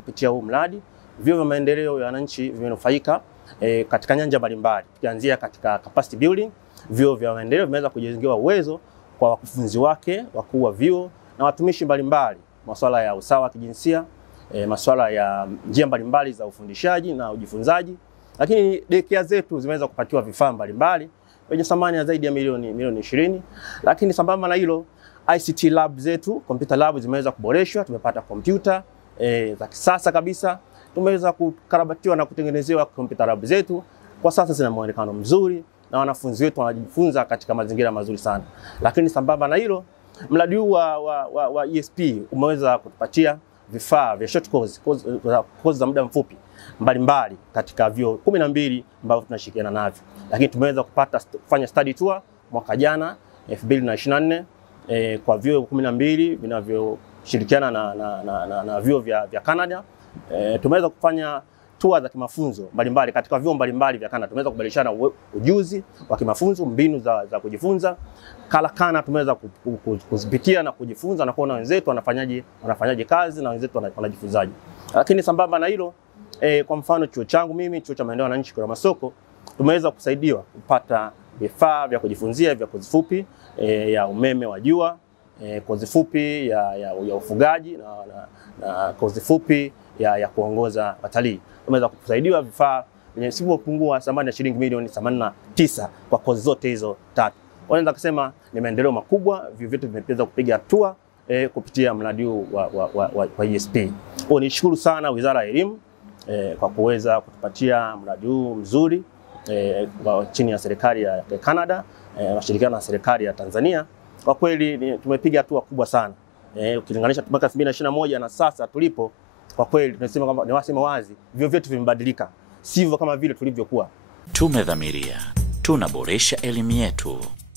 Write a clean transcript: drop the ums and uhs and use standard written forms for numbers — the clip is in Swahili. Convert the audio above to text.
Kupitia huu mradi, vyuo vya maendeleo ya wananchi vimenufaika katika nyanja mbalimbali. Tukianzia katika capacity building, vyuo vya maendeleo vimeweza kujengewa uwezo kwa wakufunzi wake, wakuu wa vyuo na watumishi mbalimbali, masuala ya usawa wa kijinsia, masuala ya njia mbalimbali za ufundishaji na ujifunzaji. Lakini daycare zetu zimeweza kupatiwa vifaa mbalimbali wenye thamani ya zaidi ya milioni 20. Lakini sambamba na hilo, ICT lab zetu, computer lab zimeweza kuboreshwa, tumepata kompyuta za kisasa kabisa. Tumeweza kukarabatiwa na kutengenezewa computer lab zetu. Kwa sasa zina muonekano mzuri na wanafunzi wetu wanajifunza katika mazingira mazuri sana. Lakini sambamba na hilo, mradi huu wa ESP umeweza kutupatia vifaa vya short course za muda mfupi mbalimbali katika vyuo 12 ambavyo tunashirikiana navyo. Lakini tumeweza kufanya study tour mwaka jana 2024 kwa vyuo 12 vinavyoshirikiana na vyuo vya Canada. Tumeweza kufanya tour za kimafunzo mbalimbali katika vyuo mbalimbali vya Canada. Tumeweza kubadilishana ujuzi wa kimafunzo, mbinu za kujifunza. Karakana tumeweza kuzipitia na kujifunza na kuona wenzetu wanafanyaje kazi na wenzetu wanajifunzaje. Lakini sambamba na hilo, kwa mfano chuo changu mimi, chuo cha maendeleo ya wananchi kwa Masoko, tumeweza kusaidiwa kupata vifaa vya kujifunzia vya kozi fupi ya umeme wa jua, kozi fupi ya ufugaji na kozi fupi ya kuongoza watalii. Tumeweza kusaidiwa vifaa vyenye sivopungua thamani ya shilingi milioni 89 kwa kozi zote hizo tatu. Wanaweza kusema ni maendeleo makubwa, vyuo vyetu vimeweza kupiga hatua kupitia mradi huu wa ESP. Kwa nishukuru sana Wizara ya Elimu kwa kuweza kutupatia mradi huu mzuri chini ya serikali ya Canada, washirikiana na serikali ya Tanzania. Kwa kweli tumepiga hatua kubwa sana. Ukilinganisha mwaka 2021 na sasa tulipo, kwa kweli tunasema kwamba ni wasema wazi, vyuo vyetu vimebadilika, sivyo kama vile tulivyokuwa. Tumedhamiria tunaboresha elimu yetu.